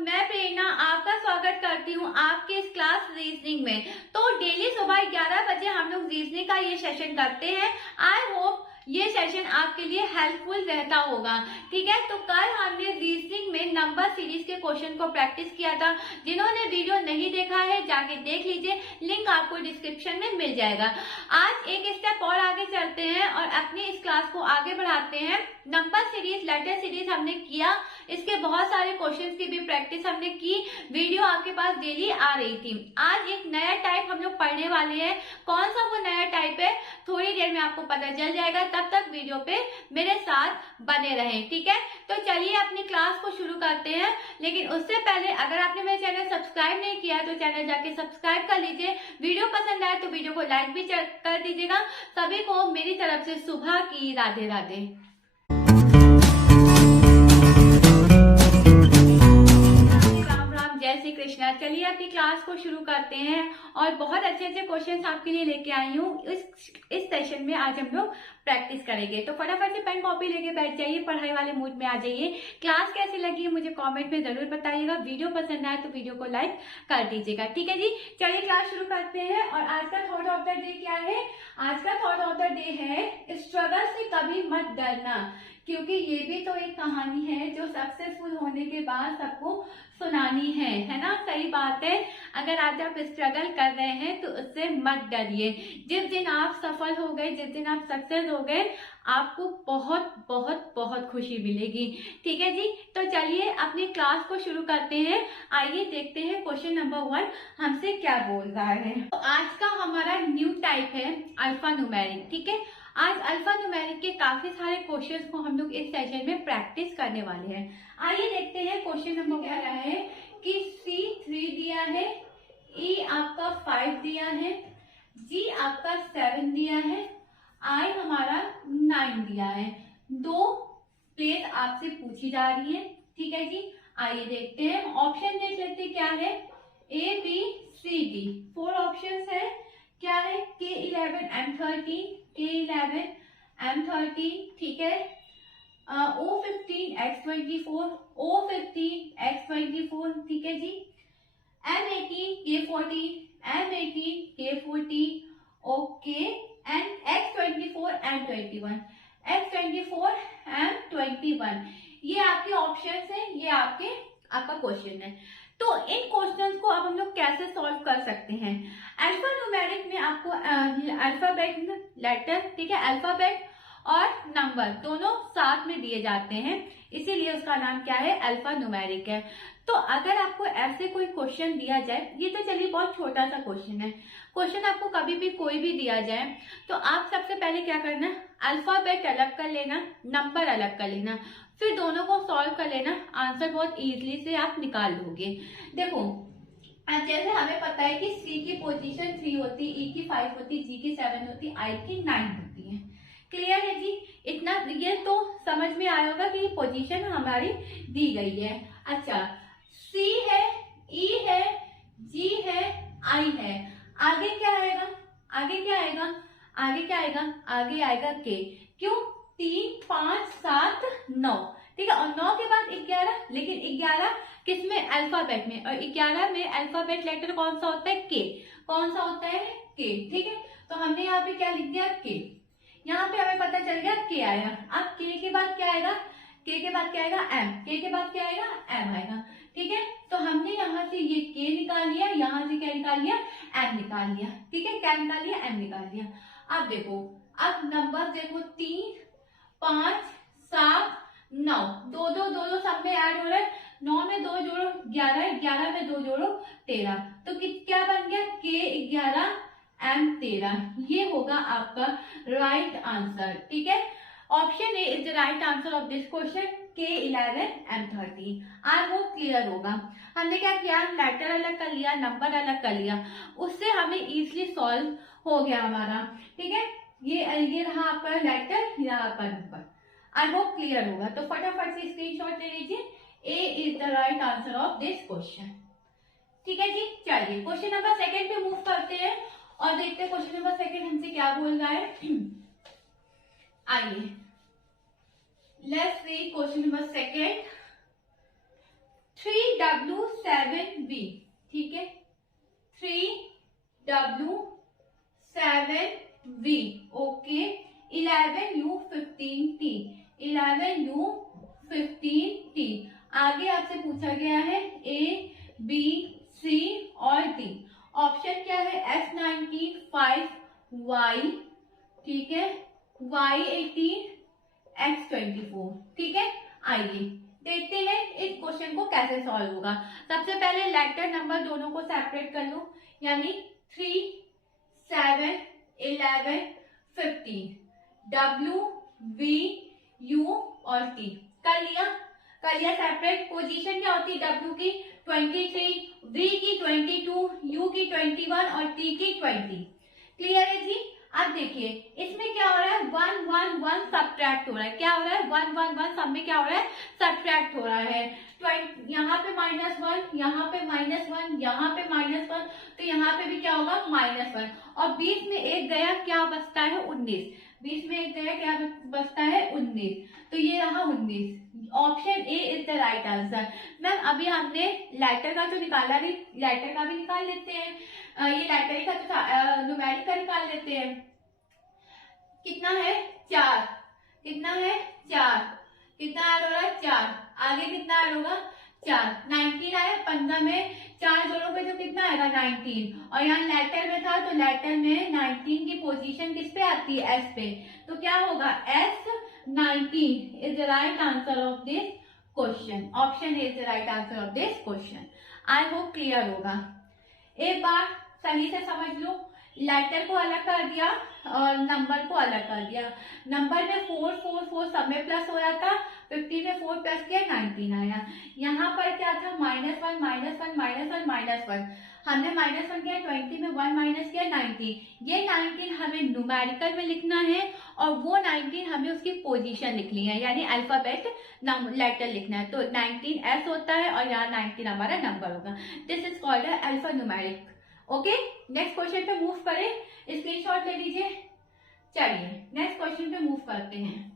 मैं प्रेरणा आपका स्वागत करती हूँ आपके इस क्लास रीजनिंग में। तो डेली सुबह 11 बजे हम लोग रीजनिंग का ये सेशन करते हैं। आई होप ये सेशन आपके लिए हेल्पफुल रहता होगा। ठीक है, तो कल हमने रीजनिंग में नंबर सीरीज के क्वेश्चन को प्रैक्टिस किया था। जिन्होंने वीडियो नहीं देखा है जाके देख लीजिए, लिंक आपको डिस्क्रिप्शन में मिल जाएगा। आज एक स्टेप और आगे चलते हैं और अपनी इस क्लास को आगे बढ़ाते हैं। नंबर सीरीज, लेटर सीरीज हमने किया, इसके बहुत सारे क्वेश्चंस की भी प्रैक्टिस हमने की, वीडियो आपके पास डेली आ रही थी। आज एक नया टाइप हम लोग पढ़ने वाले हैं। कौन सा वो नया टाइप है थोड़ी देर में आपको पता चल जाएगा, तब तक वीडियो पे मेरे साथ बने रहें। ठीक है, तो चलिए अपनी क्लास को शुरू करते हैं। लेकिन उससे पहले अगर आपने मेरे चैनल सब्सक्राइब नहीं किया तो चैनल जाके सब्सक्राइब कर लीजिए। वीडियो पसंद आए तो वीडियो को लाइक भी कर दीजिएगा। सभी को मेरी तरफ से सुबह की राधे राधे। जय श्री कृष्णा। चलिए अपनी क्लास को शुरू करते हैं और बहुत अच्छे अच्छे क्वेश्चंस आपके लिए लेके आई हूँ। इस सेशन में आज हम लोग प्रैक्टिस करेंगे, तो फटाफट से पेन कॉपी लेके बैठ जाइए, पढ़ाई वाले मूड में आ जाइए। क्लास कैसी लगी है मुझे कमेंट में जरूर बताइएगा। वीडियो पसंद आए तो वीडियो को लाइक कर दीजिएगा। ठीक है जी, चलिए क्लास शुरू करते हैं। और आज का थॉट ऑफ द डे क्या है? आज का थॉट ऑफ द डे है स्ट्रगल से कभी मत डरना, क्योंकि ये भी तो एक कहानी है जो सक्सेसफुल होने के बाद सबको सुनानी है ना। सही बात है, अगर आज आप स्ट्रगल कर रहे हैं तो उससे मत डरिए। जिस दिन आप सफल हो गए, जिस दिन आप सक्सेस हो गए, आपको बहुत बहुत बहुत खुशी मिलेगी। ठीक है जी, तो चलिए अपनी क्लास को शुरू करते हैं। आइए देखते हैं क्वेश्चन नंबर 1 हमसे क्या बोल रहा है। तो आज का हमारा न्यू टाइप है अल्फा न्यूमेरिक। ठीक है, आज अल्फा न्यूमेरिक के काफी सारे क्वेश्चंस को हम लोग इस सेशन में प्रैक्टिस करने वाले हैं। आइए देखते हैं क्वेश्चन नंबर क्या है कि C3 दिया है, E आपका 5 दिया है, G आपका 7 दिया है, I हमारा 9 दिया है। दो प्लेस आपसे पूछी जा रही है। ठीक है जी, आइए देखते हैं। ऑप्शन देख लेते क्या है, A B C D। 4 option है। क्या है? K11 M13, K11 M13। ठीक है, O15 X24, O15 X24। ठीक है जी, M18 K40, M18 K40। Okay, and X24 M21, X24 M21। ये आपके ऑप्शंस हैं, ये आपका क्वेश्चन है। तो इन क्वेश्चंस को अब हम लोग कैसे सॉल्व कर सकते हैं? अल्फा न्यूमेरिक में आपको अल्फाबेट लेटर, ठीक है, अल्फाबेट और नंबर दोनों साथ में दिए जाते हैं, इसीलिए उसका नाम क्या है? अल्फा न्यूमेरिक है। तो अगर आपको ऐसे कोई क्वेश्चन दिया जाए, ये तो चलिए बहुत छोटा सा क्वेश्चन है, क्वेश्चन आपको कभी भी कोई भी दिया जाए तो आप सबसे पहले क्या करना, अल्फाबेट अलग कर लेना, नंबर अलग कर लेना, फिर दोनों को सॉल्व कर लेना। आंसर बहुत इजीली से आप निकाल लोगे। देखो, जैसे हमें पता है कि C की पोजीशन 3 होती, E की 5 होती, G की 7 होती, I की 9 होती है। क्लियर है जी? इतना ये तो समझ में आया होगा कि पोजीशन हमारी दी गई है। अच्छा, C है, E है, G है, I है। आगे क्या आएगा? आगे क्या आएगा? आगे क्या आएगा? आगे आएगा K। क्यों? 3 5 7 9। ठीक है, और 9 के बाद 11, लेकिन 11 किसमें? अल्फाबेट में, और 11 में अल्फाबेट लेटर कौन सा होता है? K। कौन सा होता है? K। ठीक है, तो हमने यहाँ पे क्या लिख दिया? K। यहाँ पे हमें पता चल गया K आया। अब K के बाद क्या आएगा? K के बाद क्या आएगा? M। K के बाद क्या आएगा? M आएगा। ठीक है, तो हमने यहाँ से ये K निकाल लिया, यहाँ से क्या निकाल लिया? M निकाल लिया। ठीक है, क्या निकाल लिया? M निकाल लिया। अब देखो, अब नंबर देखो, 3 5 7 9, दो सब में ऐड हो रहा है। 9 में 2 जोड़ो 11, 11 में 2 जोड़ो 13। तो क्या बन गया? K11 M13। ये होगा आपका राइट आंसर। ठीक है, option A is the right answer of this question, K11 M13। I hope clear होगा। हमने क्या किया? लेटर अलग कर लिया, नंबर अलग कर लिया, उससे हमें इजीली सॉल्व हो गया हमारा। ठीक है, ये रहा आपका लेटर, ये रहा आपका नंबर। आई होप क्लियर होगा। तो फटाफट से स्क्रीनशॉट ले लीजिए। A is the right answer of this question. ठीक है जी, चलिए क्वेश्चन नंबर 2 पे मूव करते हैं और देखते हैं क्वेश्चन नंबर 2 हमसे क्या बोल रहा है। आइए, let's read question number 2। 3 3W7V, ठीक है, 3W7V, ओके। 11U15T, 11U15T। आगे आपसे पूछा गया है A, B, C और D। ऑप्शन क्या है? S19 5Y, ठीक है, Y18 X24, ठीक है। आइए देखते हैं इस क्वेश्चन को कैसे सॉल्व होगा। सबसे पहले लेटर नंबर दोनों को सेपरेट कर लो, यानी 3, 7, 11, 15, W, V, U और T कर लिया सेपरेट। पोजीशन क्या होती है W की? 23, V की 22, U की 21 और T की 20। क्लियर है जी? अब देखिए इसमें क्या हो रहा है, 1 1 1 सब्ट्रैक्ट हो रहा है। क्या हो रहा है? 1 1 1 सब में क्या हो रहा है? सब्ट्रैक्ट हो रहा है। यहाँ पे -1, यहाँ पे -1, यहाँ पे -1, तो यहाँ पे भी क्या होगा? -1। और बीच में एक गया, क्या बचता है? 19। बीच में एक गया, क्या बचता है? 19। तो ये रहा 19। Option A is the right answer. Ma'am अभी हमने लेटर का जो निकाला, लेटर का भी निकाल लेते हैं, ये लेटर का तो न्यूमेरिक का निकाल लेते हैं। कितना है? 4। कितना है? 4। कितना ऐड हो रहा है? 4। आगे कितना ऐड होगा? 4। 19 आया, 15 में 4 जोड़ोगे तो कितना आएगा? 19। और यहाँ लेटर में था, तो लेटर में 19 की पोजीशन किस पे आती है? एस पे। तो क्या होगा? S19 is the right answer of this question. Option A is the right answer of this question. I hope clear होगा। एक बार सही से समझ लो, लेटर को अलग कर दिया और नंबर को अलग कर दिया। नंबर में 4 4 4 सब में प्लस हो रहा था, 50 में 4 प्लस किया 19 आया। यहाँ पर क्या था? -1 -1 -1 -1। हमने -1 किया, 20 में 1 माइनस किया 19। ये 19 हमें न्यूमेरिकल में लिखना है और वो 19 हमें उसकी पोजीशन लिखनी है, यानी अल्फाबेट लेटर लिखना है। तो 19 S होता है और यहाँ 19 हमारा नंबर होगा। This is called alpha numeric. Okay, next question पे मूव करें, स्क्रीनशॉट ले लीजिए। चलिए नेक्स्ट क्वेश्चन पे मूव करते हैं।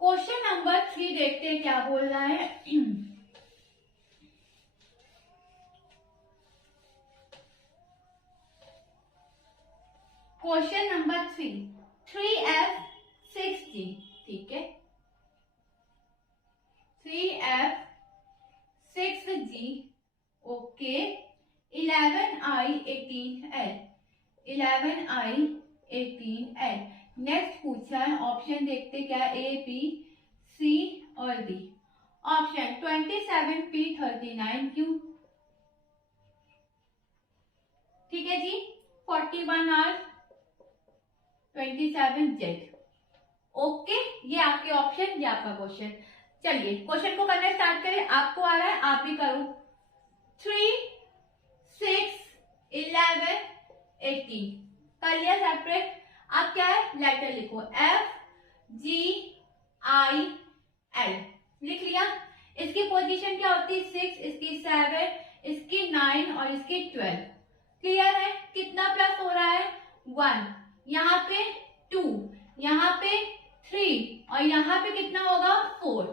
क्वेश्चन नंबर 3 देखते हैं क्या बोल रहा है। क्वेश्चन नंबर 3, 3F6G, ठीक है, 3F6G, okay, 11I18L, 11I18L। Next पूछा है, ऑप्शन देखते क्या? A, B, C और D। ऑप्शन 27P39Q, ठीक है जी, 41R 27Z। ओके, ये आपके ऑप्शन, ये आपका क्वेश्चन। चलिए क्वेश्चन को करना स्टार्ट करें। आपको आ रहा है, आप भी करो। 3, 6, 11, 18 कर लिया सेपरेट। अब क्या है? लेटर लिखो, FGIL लिख लिया। इसकी पोजीशन क्या होती है? 6, इसकी 7, इसकी 9 और इसकी 12। क्लियर है? कितना प्लस हो रहा है? 1, यहाँ पे 2, यहाँ पे 3 और यहाँ पे कितना होगा? 4।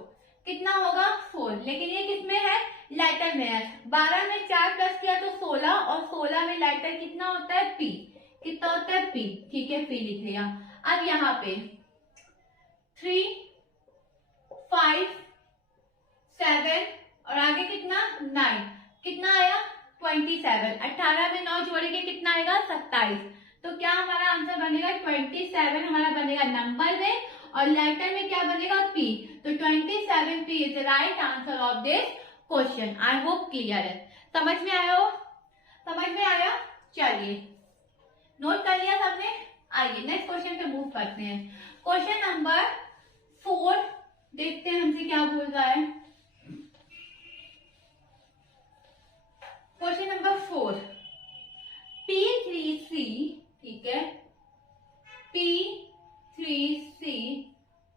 कितना होगा? 4। लेकिन ये किसमें है? लेटर में है। 12 में 4 प्लस किया तो 16 और 16 में लेटर कितना होता है? P। कितना होता है? P, ठीक है, P लिख लिया। अब यहाँ पे 3, 5, 7 और आगे कितना? 9। कितना आया? 27। 18 में 9 जोड़ेंगे कितना आएगा? 27। तो क्या हमारा आंसर बनेगा? 27 हमारा बनेगा नंबर में और लेटर में क्या बनेगा? P। तो 27P is the right answer of this question. I hope clear है। समझ में आया हो? समझ में आया? चलिए नोट कर लिया सबने? आइए नेक्स्ट क्वेश्चन पे मूव करते हैं। क्वेश्चन नंबर 4 देखते हैं हमसे क्या बोल रहा है। क्वेश्चन नंबर 4, P3C, ठीक है, P3C,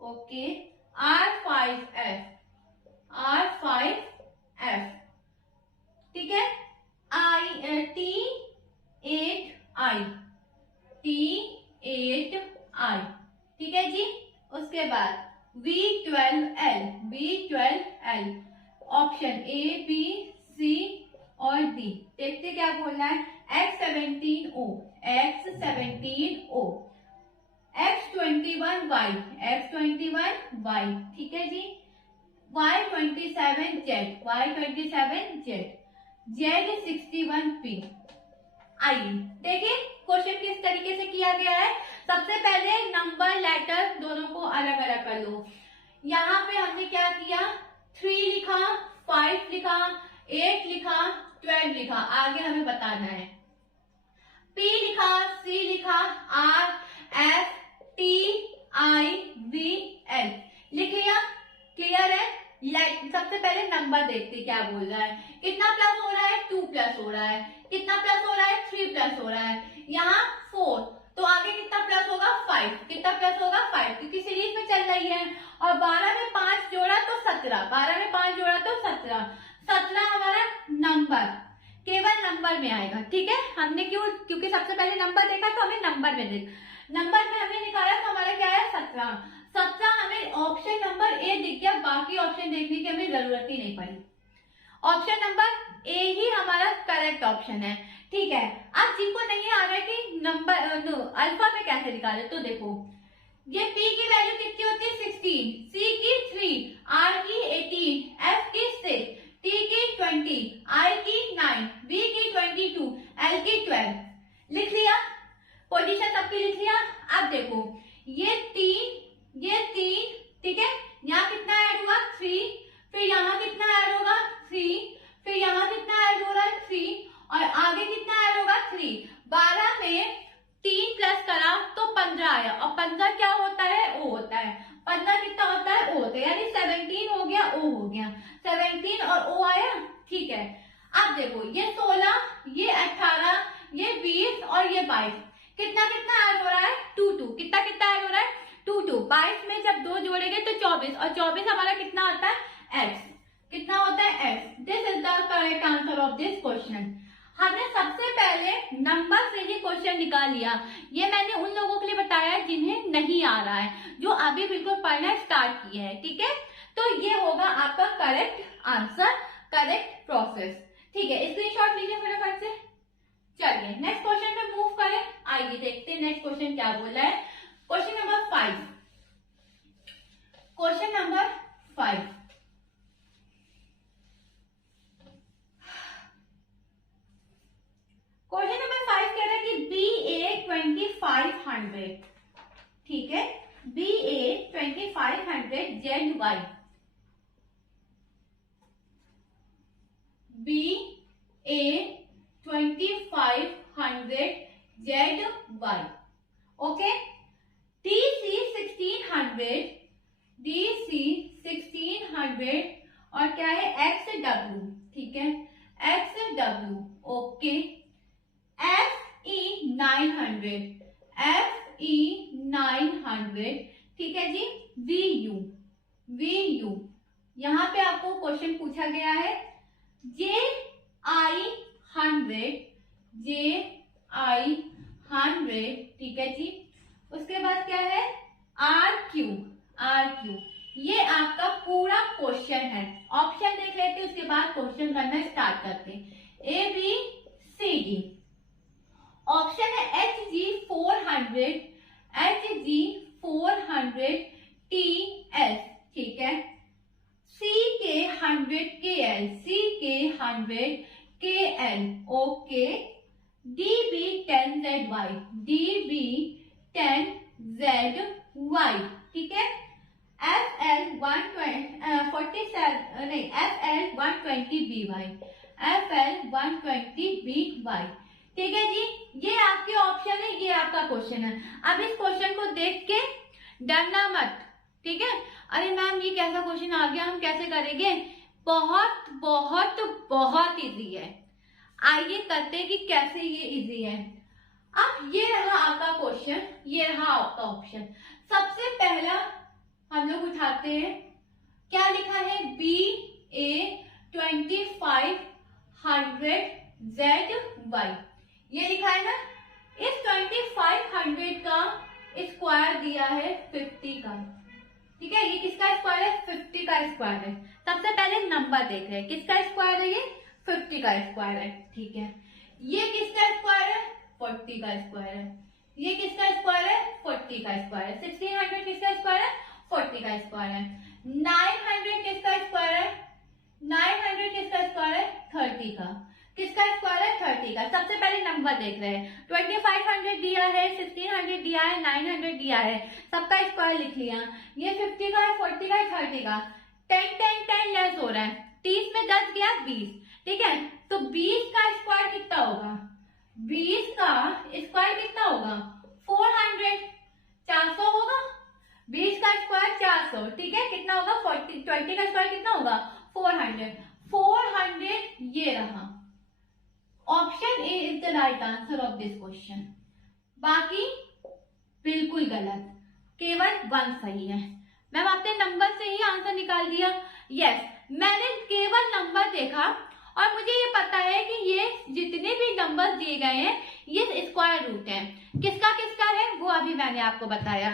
ओके, R5F, R5F, ठीक है, T8I, T8I, ठीक है जी। उसके बाद V12L, V12L, option A B C और डी। देखते क्या बोलना है। X17O, X17O, X21Y, X21Y, ठीक है जी। Y27Z, Y27Z, Z61P। आइए देखिए क्वेश्चन किस तरीके से किया गया है। सबसे पहले नंबर लेटर दोनों को अलग अलग कर लो। यहाँ पे हमने क्या किया, 3 लिखा, 5 लिखा, 8 लिखा, 12 लिखा। आगे हमें बताना है। P लिखा, C लिखा, R S T I V L लिख लिया। क्लियर है। सबसे पहले नंबर देखते क्या बोल रहा है। कितना प्लस हो रहा है, 2 प्लस हो रहा है। कितना प्लस हो रहा है, 3 प्लस हो रहा है। यहाँ 4, तो आगे कितना प्लस होगा, 5। कितना प्लस होगा, 5, क्योंकि सीरीज में चल रही है। और 12 में 5 जोड़ा तो 17, 12 में 5 जोड़ा तो 17, 17 हमारा नंबर, केवल नंबर में आएगा। ठीक है, हमने क्योंकि सबसे पहले नंबर देखा तो हमें नंबर में हमने निकाला तो हमारा क्या है, 17। 17 हमें ऑप्शन नंबर ए दिख गया, बाकी ऑप्शन देखने की हमें जरूरत ही नहीं पड़ी। ऑप्शन नंबर ए ही हमारा करेक्ट ऑप्शन है। ठीक है, अब जिनको नहीं आ रहा है कि नंबर अल्फा में कैसे निकाले, तो देखो ये P की वैल्यू कितनी होती है, 16, C की 3, R की 18, F की 6, T की 20, I की 9, B की 22, L की 12। लिख लिया, पोजीशन सबकी लिख लिया। अब देखो ये 3, ठीक है, यहाँ कितना ऐड हुआ, 3, फिर यहाँ कितना ऐड होगा, 3, फिर यहाँ कितना ऐड हो रहा है, 3, और आगे कितना ऐड होगा, 3। 12 में 3 प्लस करा तो 15 आया, और 15 क्या होता है, O होता है। 15 कितना होता है, O होता है, यानी 17 हो गया, O हो गया, 17 और O आया। ठीक है, अब देखो ये 16, ये 18, ये 20 और ये 22, कितना ऐड हो रहा है, 2 कितना ऐड हो रहा है, 2 22 में जब 2 जोड़ेंगे तो 24, और 24 हमारा कितना आता है, x। कितना होता है, x। This is the correct answer of this question. हमने सबसे पहले नंबर से ही क्वेश्चन निकाल लिया। ये मैंने उन लोगों के लिए बताया है जिन्हें नहीं आ रहा है, जो अभी बिल्कुल पढ़ना स्टार्ट किए हैं। ठीक है, तो ये होगा आपका करेक्ट आंसर, करेक्ट प्रोसेस। ठीक है, स्क्रीनशॉट लीजिए फटाफट से। चलिए नेक्स्ट क्वेश्चन पे मूव करें। आइए देखते हैं नेक्स्ट क्वेश्चन क्या बोला है। Question number 5। Question number 5, question number 5 कह रहा है कि BA 2500, ठीक है, BA 2500 ZY, BA 2500 ZY, okay. DC 1600, DC 1600 और क्या है, XW, ठीक है, XW, ओके। FE 900, FE 900, ठीक है जी। VU, यहां पे आपको क्वेश्चन पूछा गया है। JI 100, JI 100, ठीक है जी। उसके बाद क्या है, RQ, ये आपका पूरा क्वेश्चन है। ऑप्शन देख लेते हैं, उसके बाद क्वेश्चन करना स्टार्ट करते हैं। ABCD, ऑप्शन है HG 400, HG 400 TS, ठीक है। CK 100 KL, CK 100 KL, okay. DB 10 ZY, DB 10 ZY, ठीक है। FL 120 BY, FL 120 BY, ठीक है जी। ये आपके ऑप्शन है, ये आपका क्वेश्चन है। अब इस क्वेश्चन को देख के डरना मत, ठीक है। अरे मैम ये कैसा क्वेश्चन आ गया, हम कैसे करेंगे, बहुत बहुत बहुत इजी है। आइए करते हैं कि कैसे ये इजी है। अब ये रहा आपका क्वेश्चन, ये रहा आपका ऑप्शन। सबसे पहला हम लोग उठाते हैं, क्या लिखा है, BA 2500 ZY, ये लिखा है ना। इस 2500 का स्क्वायर दिया है 50 का, ठीक है, ये किसका स्क्वायर है? 50 का स्क्वायर है। सबसे पहले नंबर देख रहे हैं, किसका स्क्वायर है? ये 50 का स्क्वायर है। ठीक है, ये किसका स्क्वायर है? 40 का स्क्वायर है। ये किसका स्क्वायर है? 40 का स्क्वायर है। 1600 किसका स्क्वायर है? 40 का स्क्वायर है। 900 किसका स्क्वायर है? 900 किसका स्क्वायर है? 30 का। किसका स्क्वायर है? 30 का। सबसे पहले नंबर देख रहे हैं, 2500 दिया है, 1600 दिया है, 900 दिया है, सबका स्क्वायर लिख लिया। ये 50 का है, 40 का है, 30 का। 10 10 10 लेस हो रहा है, 30 में 10 गया 20। ठीक है, तो 20 का स्क्वायर कितना होगा? 20 का स्क्वायर कितना होगा? 400, 400 होगा। 20 का स्क्वायर 400। ठीक है, कितना होगा? 40। 20 का स्क्वायर कितना होगा? 400। 400 ये रहा। Option A is the right answer of this question. बाकी बिल्कुल गलत, केवल 1 सही है। मैम आपने नंबर से ही आंसर निकाल दिया? यस, मैंने केवल नंबर देखा और मुझे ये पता है कि ये जितने भी नंबर दिए गए हैं ये स्क्वायर रूट है। किसका किसका है वो अभी मैंने आपको बताया।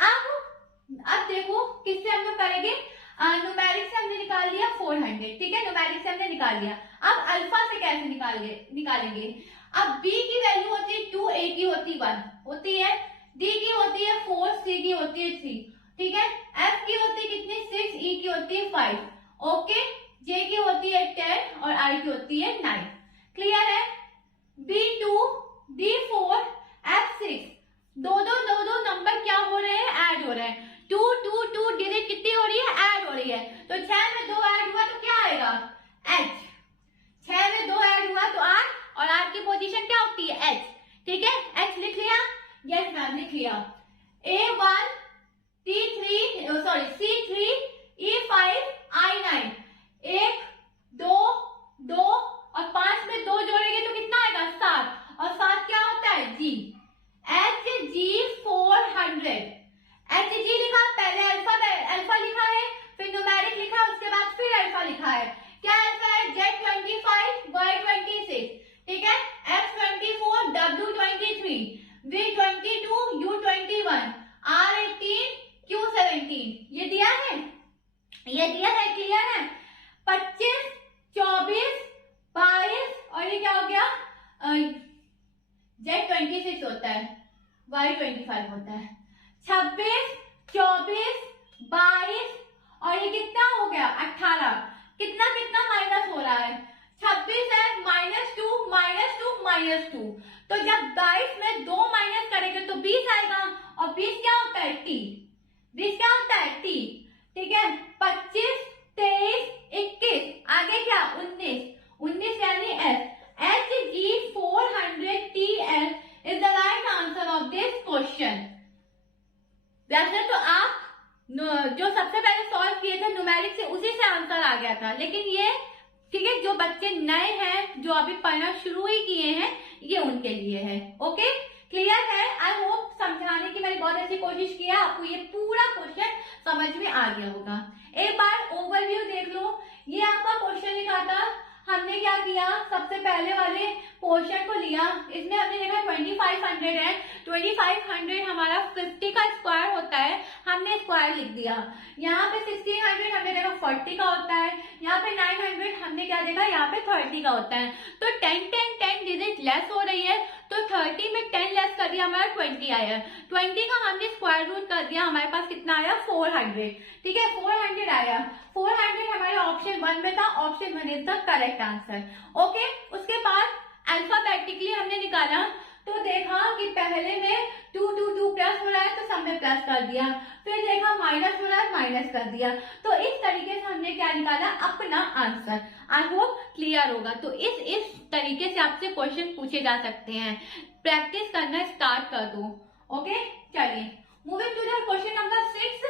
अब देखो किससे हम लोग करेंगे? न्यूमेरिक से हमने निकाल लिया 400। ठीक है, न्यूमेरिक से हमने निकाल लिया। अब अल्फा से कैसे निकालेंगे? अब b की वैल्यू होती है 2, a की होती 1 होती है, d की होती है 4, c की होती है 3। ठीक है, f की होती है कितनी? 6, e की होती है 5। ओके, j की होती है 10 और i की होती है 9। क्लियर है? b2, d4, f6 दो नंबर क्या हो रहे हैं? ऐड हो रहे हैं। 2 2 2 डिजिट कितनी हो रही है? ऐड हो रही है। तो 6 में 2 ऐड हुआ तो क्या आएगा? h। 6 में 2 ऐड हुआ तो r, और r की पोजीशन क्या होती है? h। ठीक है, h लिख लिया? यस मैम लिख लिया। a1 c3 e5 i9। 1 2 2 और 5 में 2 जोड़ेंगे तो कितना आएगा? 7। और 7 क्या होता है? g। Hg 400। Hg लिखा, पहले अल्फा लिखा है, फिर न्यूमेरिक लिखा, उसके बाद फिर अल्फा लिखा है। क्या अल्फा है? Z25 Y26। ठीक है, F24 W23 V22 U21 R18 Q17। ये दिया है? ये दिया है? क्लियर है? 25 24 22 और ये क्या हो गया? Z26 होता है, Y25 होता है। 26 24 22 और ये कितना हो गया? 18। कितना कितना माइनस हो रहा है? 26 है, -2 -2 -2। तो जब 22 में 2 माइनस करेंगे तो 20 आएगा, और 20 क्या होता है? t। 20 क्या होता है? t। ठीक है, 25 23 21 आगे क्या? 19 यानी s। Hg 400 TL is the right answer of this question। वैसे तो आप जो सबसे पहले सॉल्व किए थे न्यूमेरिक से, उसी से आंसर आ गया था, लेकिन ये ठीक है जो बच्चे नए हैं, जो अभी पढ़ना शुरू ही किए हैं, ये उनके लिए है। ओके, क्लियर है? आई होप समझाने की मैंने बहुत अच्छी कोशिश किया, आपको ये पूरा क्वेश्चन समझ में आ गया होगा। एक बार ओवरव्यू देख लो। ये आपका क्वेश्चन लिखा था, हमने क्या किया? सबसे पहले वाले पोर्शन को लिया, इसमें हमने देखा 2500 है। 2500 हमारा 50 का स्क्वायर होता है, हमने स्क्वायर लिख दिया। यहाँ पे 1600 हमने देखा 40 का होता है, यहाँ पे 900 हमने क्या देखा? यहाँ पे 30 का होता है। तो 10 डिजिट लेस हो रही है, तो 30 में 10 लेस कर दिया, हमारा 20 आया। 20 का हमने स्क्वायर रूट कर दिया, हमारे पास कितना आया? 400। ठीक है, 400 आया। 400 हमारे ऑप्शन 1 में था, option 1 is the correct answer. Okay, उसके बाद अल्फाबेटिकली हमने निकाला, तो देखा कि पहले में 2 2 2 प्लस हो रहा है तो सब में प्लस कर दिया, फिर देखा माइनस हो रहा है माइनस कर दिया। तो इस तरीके से हमने क्या निकाला? अपना आंसर। आई होप क्लियर होगा। तो इस तरीके से आपसे क्वेश्चन पूछे जा सकते हैं, प्रैक्टिस करना स्टार्ट कर दो। ओके, चलिए moving to the question number 6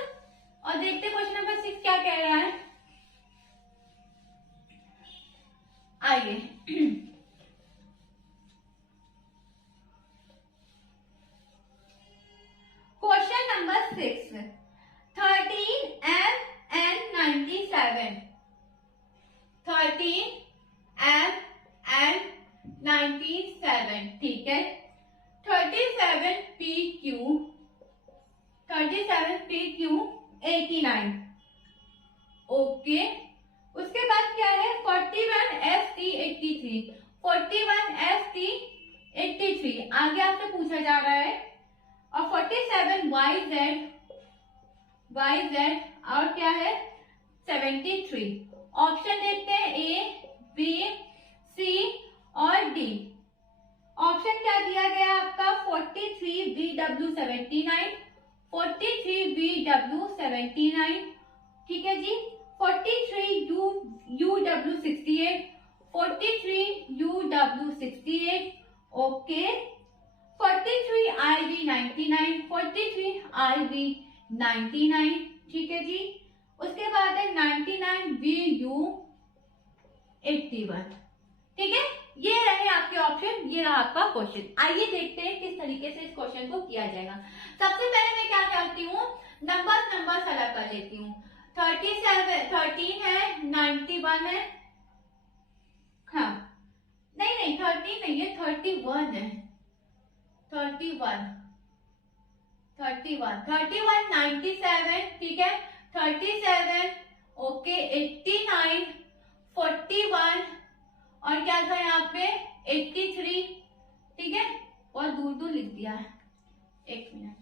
और देखते क्वेश्चन नंबर 6 क्या कह रहा है। आइए क्वेश्चन नंबर 6, 13MN97। 13MN97। ठीक है, 37PQ 89। ओके, उसके बाद क्या है 41 ST 83, 41 ST 83 आगे आपसे पूछा जा रहा है। और 47 YZ और क्या है 73। ऑप्शन देखते हैं A, B, C और D। ऑप्शन क्या दिया गया आपका 43 VW 79, 43 VW 79, ठीक है जी। 43 UW 68, 43 UW 68, okay. 43 IV 99, 43 IV 99, ठीक है जी। उसके बाद है 99 VU 81, ठीक है। ये रहे आपके ऑप्शन, ये रहा आपका क्वेश्चन। आइए देखते हैं किस तरीके से इस क्वेश्चन को किया जाएगा। सबसे पहले मैं क्या करती हूँ, नंबर अलग कर लेती हूँ। 13 है, 91 है, हाँ नहीं 13 नहीं है, 31 है, 31 97, ठीक है, 37, ओके, 89, 41 और क्या था यहाँ पे 83, ठीक है, और दूर लिख दिया है, एक मिनट।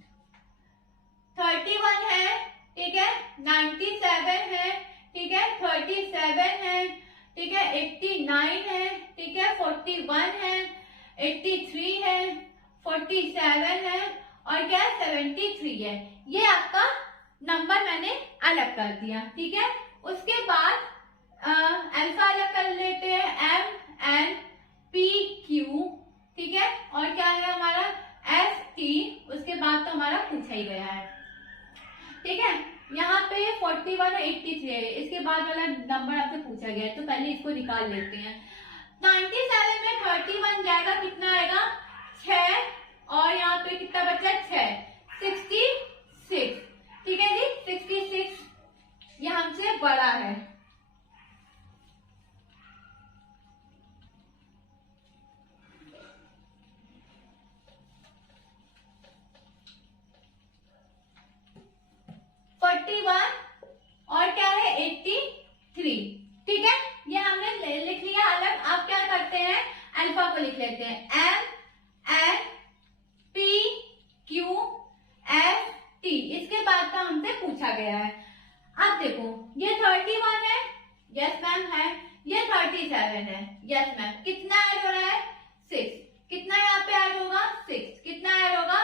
31 है, ठीक है, 97 है, ठीक है, 37 है, ठीक है, 89 है, ठीक है, 41 है, 83 है, 47 है और क्या 73 है। ये आपका नंबर मैंने अलग कर दिया, ठीक है। उसके बाद अल्फा अलग कर लेते हैं, MNPQ, ठीक है, और क्या है हमारा ST। उसके बाद तो हमारा पूछा ही गया है, ठीक है। यहाँ पे 41 और 83 है, इसके बाद वाला नंबर आपसे पूछा गया है, तो पहले इसको निकाल लेते हैं। 97 में 31 जाएगा, कितना आएगा 6, और यहाँ पे कितना बचा 6, 66, ठीक है जी, 66 ये हमसे बड़ा है। और क्या है 83, ठीक है, ये हमने लिख लिया अलग। अब क्या करते हैं, अल्फा को लिख लेते हैं, MNPQST। इसके बाद का हमसे पूछा गया है। अब देखो ये 31 है, यस मैम है, ये 37 है, यस मैम। कितना ऐड हो रहा है 6, कितना यहाँ पे ऐड होगा 6, कितना ऐड होगा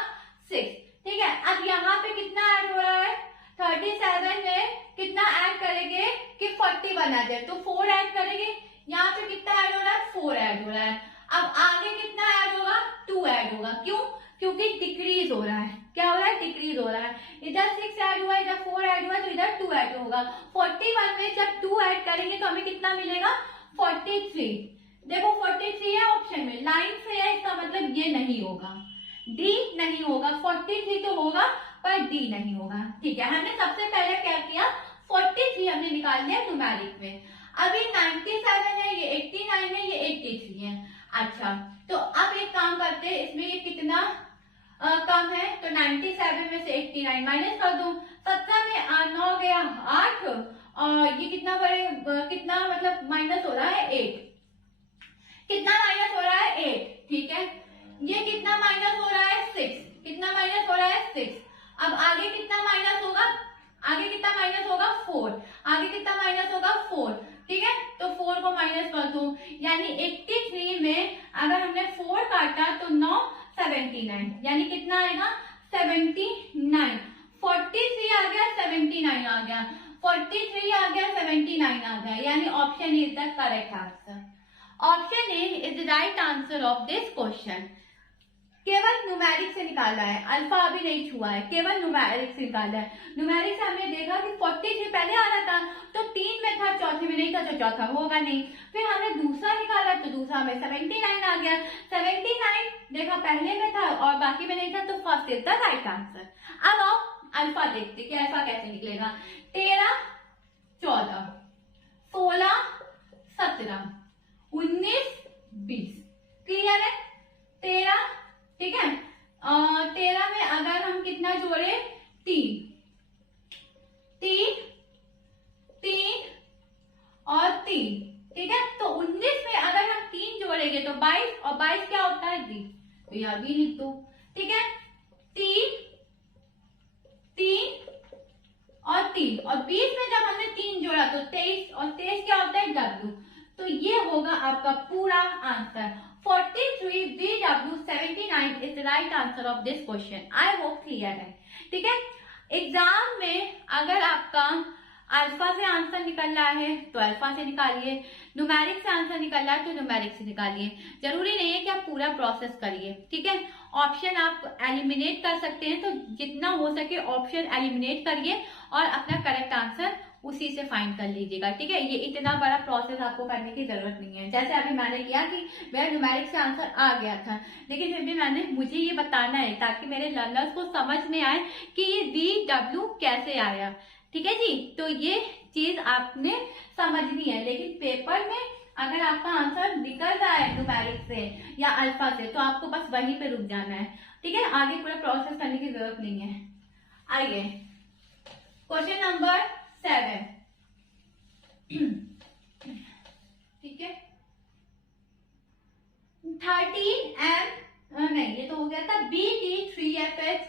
6, ठीक है। अब यहाँ पे कितना ऐड हो रहा है 37 में कितना ऐड करेंगे कि 41 आ जाए, तो 4 ऐड करेंगे। यहाँ पे कितना ऐड हो रहा है 4 ऐड हो रहा है। अब आगे कितना ऐड होगा 2 ऐड होगा, क्यों, क्योंकि डिक्रीज हो रहा है। क्या हो रहा है, डिक्रीज हो रहा है। इधर 6 ऐड हुआ, इधर 4 ऐड हुआ, तो इधर 2 ऐड होगा। 41 में जब 2 ऐड करेंगे तो हमें कितना मिलेगा 43। देखो 43 है ऑप्शन में, लाइन से है, इसका मतलब ये नहीं होगा, डी नहीं होगा। 43 तो होगा पर डी नहीं होगा, ठीक है। हमने सबसे पहले क्या किया 43 हमने निकाल लिया न्यूमेरिक में। अभी 97 है, ये 89 है, ये 83 है। अच्छा, तो अब एक काम करते हैं, इसमें ये कितना कम है, तो 97 में से 89 माइनस कर दो। 17 में 9 गया 8, और ये कितना बड़े कितना मतलब माइनस हो रहा है 8, कितना माइनस हो रहा है 8, ठीक है। ये कितना माइनस हो रहा है 6, कितना माइनस हो रहा है 6। अब आगे कितना माइनस होगा, आगे कितना माइनस होगा 4, आगे कितना माइनस होगा 4, ठीक है। तो 4 को माइनस कर दो, यानी 83 में अगर हमने 4 काटा तो 9 79, यानी कितना आएगा 79। 43 आ गया 79 आ गया, 43 आ गया 79 आ गया, यानी option is the correct answer. Option A is the right answer of this question. केवल न्यूमेरिक से निकाला है, अल्फा अभी नहीं छुआ है, केवल न्यूमेरिक से निकाला है। न्यूमेरिक से हमने देखा कि 40 से पहले आ रहा था, तो 3 में था, चौथे में नहीं था, तो चौथा होगा नहीं। फिर हमने दूसरा निकाला, तो दूसरा में 79 आ गया। 79 देखा पहले में था और बाकी में नहीं था, तो first is the right answer. अब आओ अल्फा देखते कि अल्फा कैसे निकलेगा। 13 14 16 17 19 20, क्लियर है। 13, ठीक है, 13 में अगर हम कितना जोड़े 3, 3, ठीक है। तो 19 में अगर हम 3 जोड़ेंगे तो 22, और 22 क्या होता है 3, तो यहाँ भी लिख दो, ठीक है। 3 3 और 3, और 20 में जब हमने 3 जोड़ा तो 23, और 23 क्या होता है W। तो ये होगा आपका पूरा answer. 43 BW 79 is the right answer of this question. I hope clear है, ठीक है। एग्जाम में अगर आपका अल्फा से आंसर निकल रहा है तो अल्फा से निकालिए, न्यूमेरिक से आंसर निकल रहा है तो न्यूमेरिक से निकालिए। जरूरी नहीं है कि आप पूरा प्रोसेस करिए, ठीक है। ऑप्शन आप एलिमिनेट कर सकते हैं, तो जितना हो सके ऑप्शन एलिमिनेट करिए और अपना करेक्ट आंसर उसी से फाइंड कर लीजिएगा, ठीक है। ये इतना बड़ा प्रोसेस आपको करने की जरूरत नहीं है। जैसे अभी मैंने किया कि मेरा न्यूमेरिक से आंसर आ गया था, लेकिन फिर भी मुझे ये बताना है ताकि मेरे लर्नर्स को समझ में आए कि ये VW कैसे आया, ठीक है जी। तो ये चीज आपने समझनी है, लेकिन पेपर में अगर आपका आंसर निकल रहा है न्यूमेरिक से या अल्फा से तो आपको बस वहीं पे रुक जाना है, ठीक है। आगे पूरा प्रोसेस करने की जरूरत नहीं है। आइए क्वेश्चन नंबर 7, ठीक है। 13M नहीं, ये तो हो गया था BD3FH,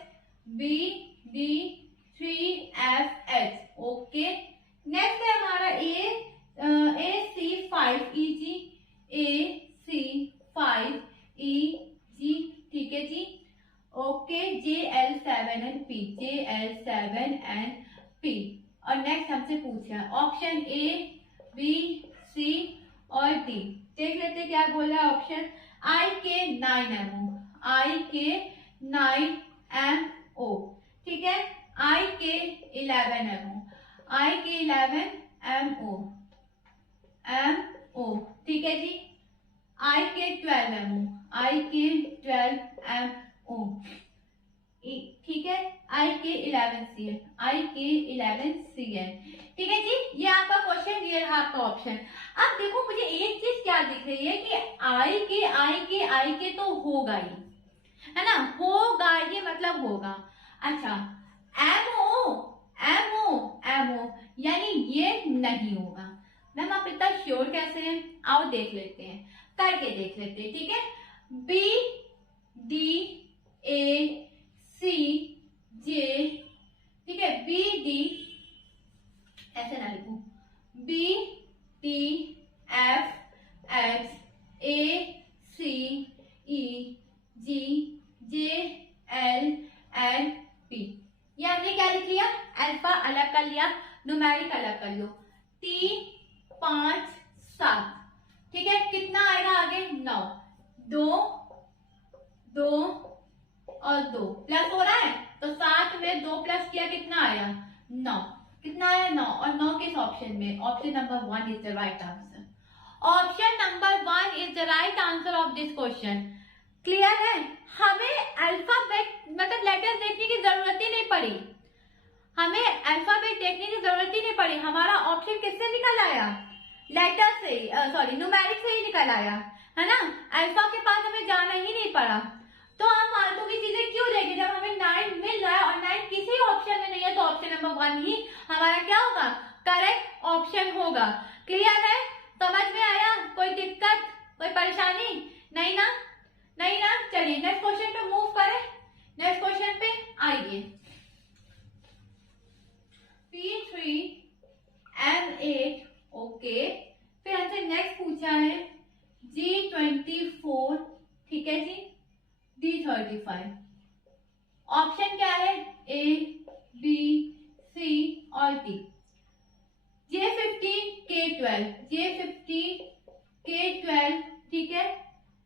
BD3FH, ओके। नेक्स्ट है हमारा AC5EG, AC5EG, ठीक है जी, ओके। JL7NP, JL7NP। और नेक्स्ट हमसे पूछा ऑप्शन A, B, C और D। देख लेते क्या बोल रहा है ऑप्शन। IK9MO, IK9MO, ठीक है। IK11MO, IK11MO, MO, ठीक है जी। IK12MO, IK12MO, ठीक है। IK11CN, IK11CN, ठीक है जी। ये आपका क्वेश्चन, ये रहा आपका ऑप्शन। अब देखो मुझे एक चीज क्या दिख रही है कि I के तो होगा ही, है ना, होगा, ये मतलब होगा। अच्छा, MO यानी ये नहीं होगा। मैम आप इतना श्योर कैसे हैं? आओ देख लेते हैं, करके देख लेते हैं, ठीक है। BDACJ, ठीक है। BD ऐसे ना लिखूं, BDFH ACEGJLNP। ये हमने क्या लिख लिया, अल्फा अलग कर लिया, न्यूमेरिक अलग कर लो। 3 5 7, ठीक है। कितना आएगा आगे 9, 2 2 और 2 प्लस हो रहा है, तो 7 में 2 प्लस किया कितना आया 9, कितना आया 9, और 9 किस ऑप्शन में, option number 1 is the right answer. Option number 1 is the right answer of this question. Clear है? हमें अल्फाबेट मतलब लेटर देखने की जरूरत ही नहीं पड़ी, हमें अल्फाबेट देखने की जरूरत ही नहीं पड़ी। हमारा ऑप्शन किससे निकल आया, लेटर से, सॉरी न्यूमेरिक से ही निकल आया, है ना। अल्फा के पास हमें जाना ही नहीं पड़ा। तो हम फालतू की चीजें क्यों लेंगे जब हमें 9 मिल रहा है, और 9 किसी ऑप्शन में नहीं है, तो ऑप्शन नंबर 1 ही हमारा क्या होगा, करेक्ट ऑप्शन होगा। क्लियर है? समझ में आया? कोई दिक्कत, कोई परेशानी नहीं ना? नहीं ना? चलिए नेक्स्ट क्वेश्चन पे मूव करें। नेक्स्ट क्वेश्चन पे आइए। P3M8, okay. फिर हमसे नेक्स्ट पूछा है G24, ठीक है जी, D35। ऑप्शन क्या है, A, B, C और D। J15 K12, J15 K12, ठीक है,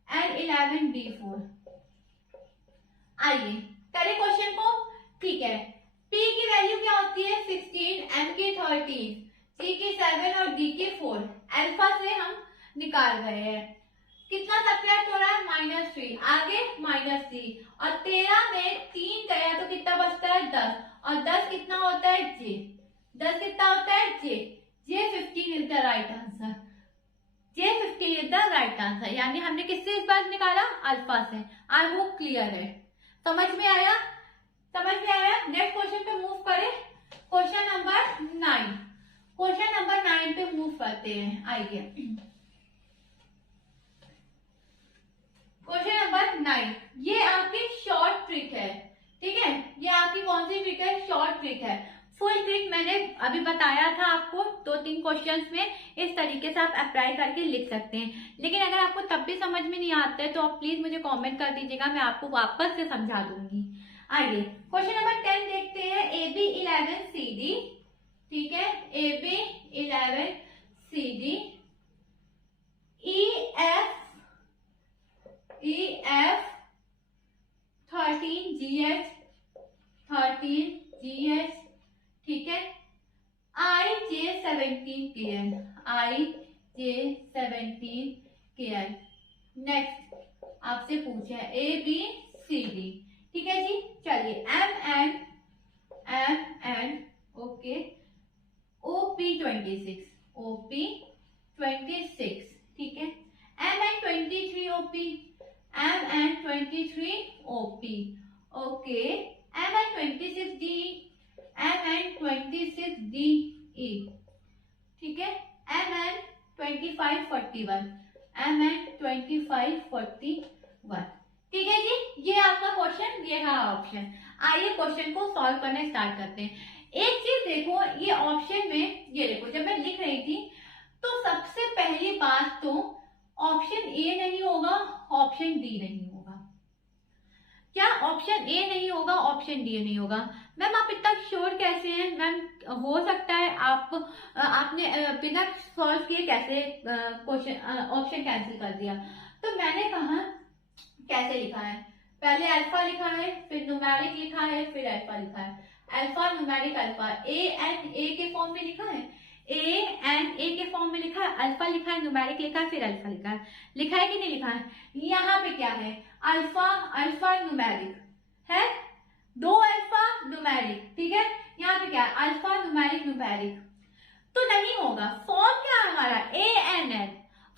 N11 D4। आइए पहले क्वेश्चन को, ठीक है। P की वैल्यू क्या होती है 16, M की 13, C की 7 और D की 4। अल्फा से हम निकाल रहे हैं। कितना सब्ट्रैक्ट हो रहा है, -3, आगे -3, और 13 में 3 गया तो कितना बचता है 10, और 10 कितना होता है J, 10 कितना होता है J। J15 is the right answer, J15 is the right answer. यानी हमने किससे इस बार निकाला, अल्फा से। आई होप क्लियर है, समझ में आया, समझ में आया। नेक्स्ट क्वेश्चन पे मूव करें। क्वेश्चन नंबर 9, क्वेश्चन नंबर 9 पे मूव करते हैं, आइए। क्वेश्चन नंबर 9, ये आपकी शॉर्ट ट्रिक है, ठीक है। ये आपकी कौन सी ट्रिक है? शॉर्ट ट्रिक है। फुल ट्रिक मैंने अभी बताया था आपको 2-3 क्वेश्चंस में, इस तरीके से आप अप्लाई करके लिख सकते हैं। लेकिन अगर आपको तब भी समझ में नहीं आता है तो आप प्लीज मुझे कमेंट कर दीजिएगा, मैं आपको वापस से समझा दूंगी। आइए क्वेश्चन नंबर 10 देखते हैं। AB 11 CD, ठीक है, AB 11 CD, EF 13 GH 13 GH, ठीक है, IJ 17 KL, IJ 17 KL। Next आपसे पूछा है ABCD, ठीक है जी। चलिए MN ओके, OP 26 OP 26, ठीक है, MN 23 OP, MN 23 OP okay, MN 26 DE, MN 26 DE, ठीक है, MN 25 41, MN 25 41, ठीक है जी। ये आपका क्वेश्चन, ये है ऑप्शन। आइए क्वेश्चन को सॉल्व करना स्टार्ट करते हैं। एक चीज देखो, ये ऑप्शन में, ये देखो जब मैं लिख रही थी तो सबसे पहली बात तो ऑप्शन ए नहीं होगा, ऑप्शन डी नहीं होगा। क्या ऑप्शन ए नहीं होगा, ऑप्शन डी नहीं होगा? मैम आप इतना श्योर कैसे हैं? मैम हो सकता है आपने बिना सॉल्व किए कैसे क्वेश्चन ऑप्शन कैंसिल कर दिया। तो मैंने कहा कैसे लिखा है, पहले अल्फा लिखा है, फिर न्यूमेरिक लिखा है, फिर अल्फा लिखा है, अल्फा न्यूमेरिक अल्फा, ए के फॉर्म में लिखा है, ए के फॉर्म में लिखा है, अल्फा लिखा है, न्यूमेरिक लिखा है, फिर अल्फा लिखा है कि नहीं लिखा है? यहाँ पे क्या है? अल्फा न्यूमेरिक है, 2 अल्फा न्यूमेरिक, ठीक है। यहाँ पे क्या है? अल्फा न्यूमेरिक, तो नहीं होगा। फॉर्म क्या है हमारा? ANN,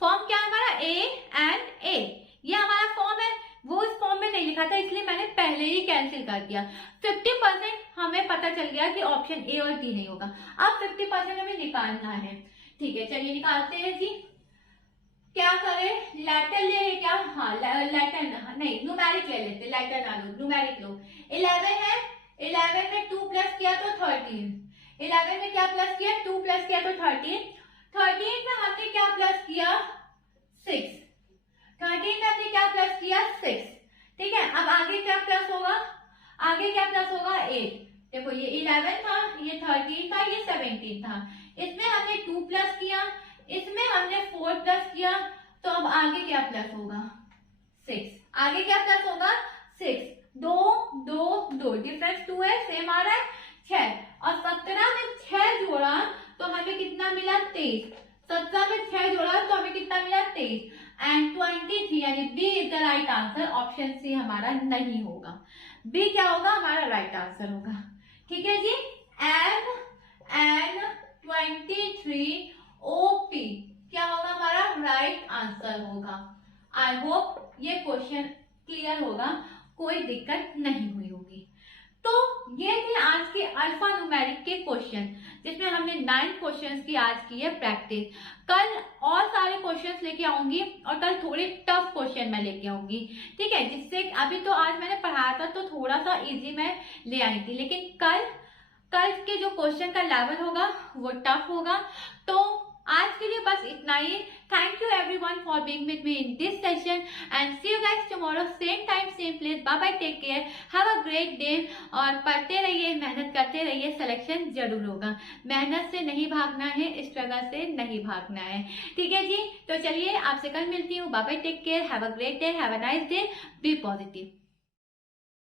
फॉर्म क्या है हमारा? ANA, ये हमारा फॉर्म है, वो इस फॉर्म में नहीं लिखा था, इसलिए मैंने पहले ही कैंसिल कर दिया। 50% हमें पता चल गया कि ऑप्शन ए और डी नहीं होगा। अब 50% हमें निकालना है, ठीक है, चलिए निकालते हैं जी। क्या करें? लेटर ले क्या? हाँ लेटर नहीं, न्यूमेरिक ले लेते, लेटर ना लो, न्यूमेरिक लो। 11 है, 11 में 2 प्लस किया तो 13, 11 में क्या प्लस किया? 2 प्लस किया तो 13, 13 में हमने क्या प्लस किया? 6, 13 में हमने क्या प्लस किया? 6, ठीक है। अब आगे क्या प्लस होगा? आगे क्या प्लस होगा? 8। देखो ये 11 था, ये 13 था, ये 17 था, इसमें हमने 2 प्लस किया, इसमें हमने 4 प्लस किया, तो अब आगे क्या प्लस होगा? 6, आगे क्या प्लस होगा? 6, 2 2 2, डिफरेंस 2 है, सेम आ रहा है, 6, और 17 में 6 जोड़ा तो हमें कितना मिला? 23, 17 में 6 जोड़ा तो हमें कितना मिला? 23, एंड 23, यानी b is the right answer. Option C हमारा नहीं होगा, बी क्या होगा? हमारा राइट आंसर होगा, ठीक है जी। MN 23 OP क्या होगा? हमारा राइट आंसर होगा। आई होप ये क्वेश्चन क्लियर होगा, कोई दिक्कत नहीं हुई होगी। तो ये थे आज के अल्फा न्यूमेरिक के क्वेश्चन, जिसमें हमने 9 क्वेश्चंस की आज की है प्रैक्टिस। कल और सारे क्वेश्चंस लेके आऊंगी और कल थोड़े टफ क्वेश्चन मैं लेके आऊंगी, ठीक है, जिससे अभी तो आज मैंने पढ़ाया था तो थोड़ा सा इजी मैं ले आई थी, लेकिन कल के जो क्वेश्चन का लेवल होगा वो टफ होगा। तो आज के लिए बस इतना ही। Thank you everyone for being with me in this session and see you guys tomorrow same time same place. Bye bye, take care, have a great day. और पढ़ते रहिए, मेहनत करते रहिए, सिलेक्शन जरूर होगा। मेहनत से नहीं भागना है, स्ट्रगल से नहीं भागना है, ठीक है जी। तो चलिए आपसे कल मिलती हूँ। Bye bye, take care, have a great day, have a nice day, be positive.